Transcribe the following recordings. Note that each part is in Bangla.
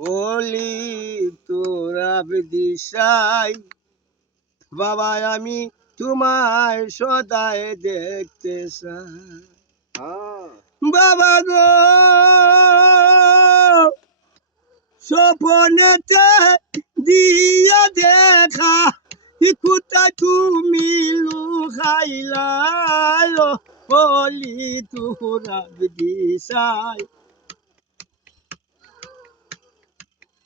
ওলি তোরা বিদিশাই বাবা আমি তোমায় সদায় দেখতে চাই বাবা গো স্বপনেতে দিয়া দেখা কোথায় তুমি লুকাইলাই ওলি তোরা বিদিশাই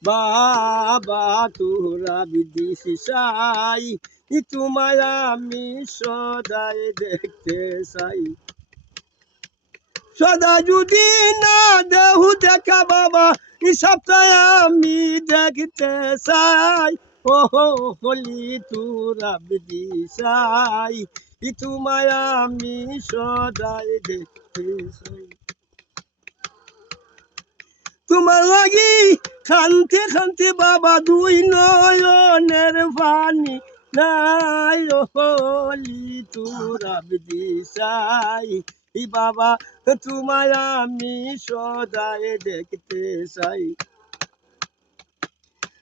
বাবা তোরা বিদিশাই তোমায় আমি সদাই দেখতে চাই সদা যদি না দেহু দেখা বাবা সপ্তাহে আমি দেখতে চাই ও হলি তোরা বিদিশাই তোমায় আমি সদাই দেখতে চাই তোমার লাগি খানতে খানতে বাবা দুই নয়নের পানি নাই হলি তোরা বিদিশাই বাবা তোমায় আমি সদায় দেখতে চাই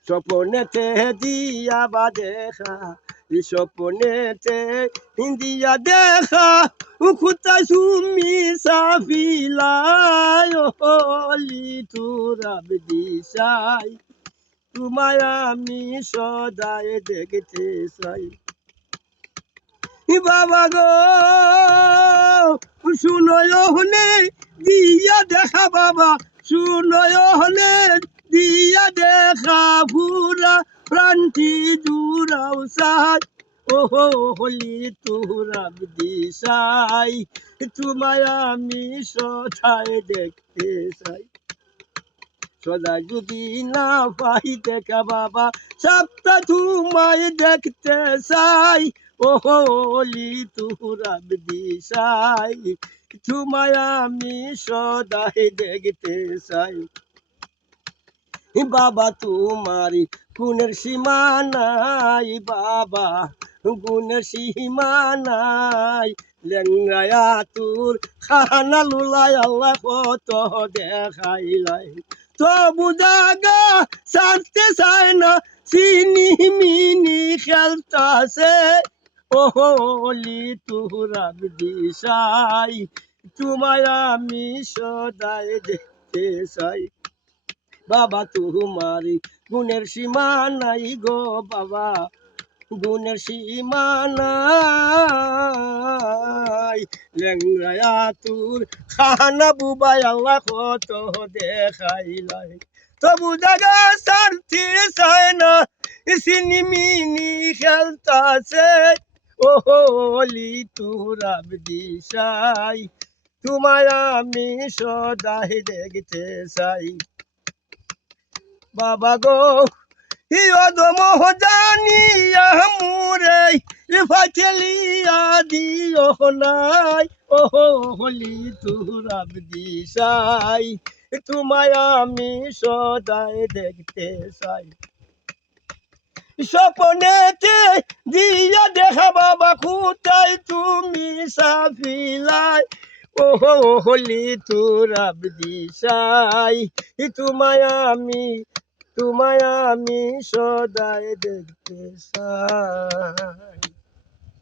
স্বপনেতে দিয়া বা দেখা স্বপনেতে দিয়া দেখা কোথায় তুমি সাফিলাই হলি তোরা বিদিশাই তোমায় আমি সদায় দেখতে চাই বাবা গো শুনয় হলে দিয়া দেখা বাবা শুনয় হলে দিয়া দেখা পুরা প্রান্তি জুড়াও সাই ও হলি তোরা বিদিশাই তোমায় আমি সদায় দেখতে চাই সদা যদি না পাই দেখা বাবা সপ্তাহ তোমায় দেখতে চাই ও হলি তোরা বিদিশাই তোমায় আমি সদাই দেখতে চাই বাবা তোমার গুণের সীমা নাই বাবা গুণের সীমা নাই লেঙ্গায়া তোর খানা লুলাই আল্লাহ কত দেখাইলাই তবু জাগা সারতে চায় না চিনি মিনি খেলতাছে ও হলি তোরা বিদিশাই তোমায় আমি সদাই দেখতে চাই বাবা তোমার গুণের সীমা নাই গো বাবা গুণের সীমা নাই লেঙ্গায়া তোর খানা বুবাই আল্লাহ কত দেখাইলাই তবু জাগা সারতে চায় না সিনিমিনি খেলতাছে ও হলি তোরা বিদিশাই তোমায় আমি সদাই দেখতে চাই বাবা গো ইয়দম জানিয়া মুরে ফাটেলিয়া দিও নাই ও হলি তোরা বিদিশাই তোমায় আমি সদাই দেখতে চাই স্বপনেতে দিয়া দেখা বাবা কোথায় তুমি সাফিলাই ও হলি তোরা বিদিশাই তোমায় আমি সদাই দেখতে চাই।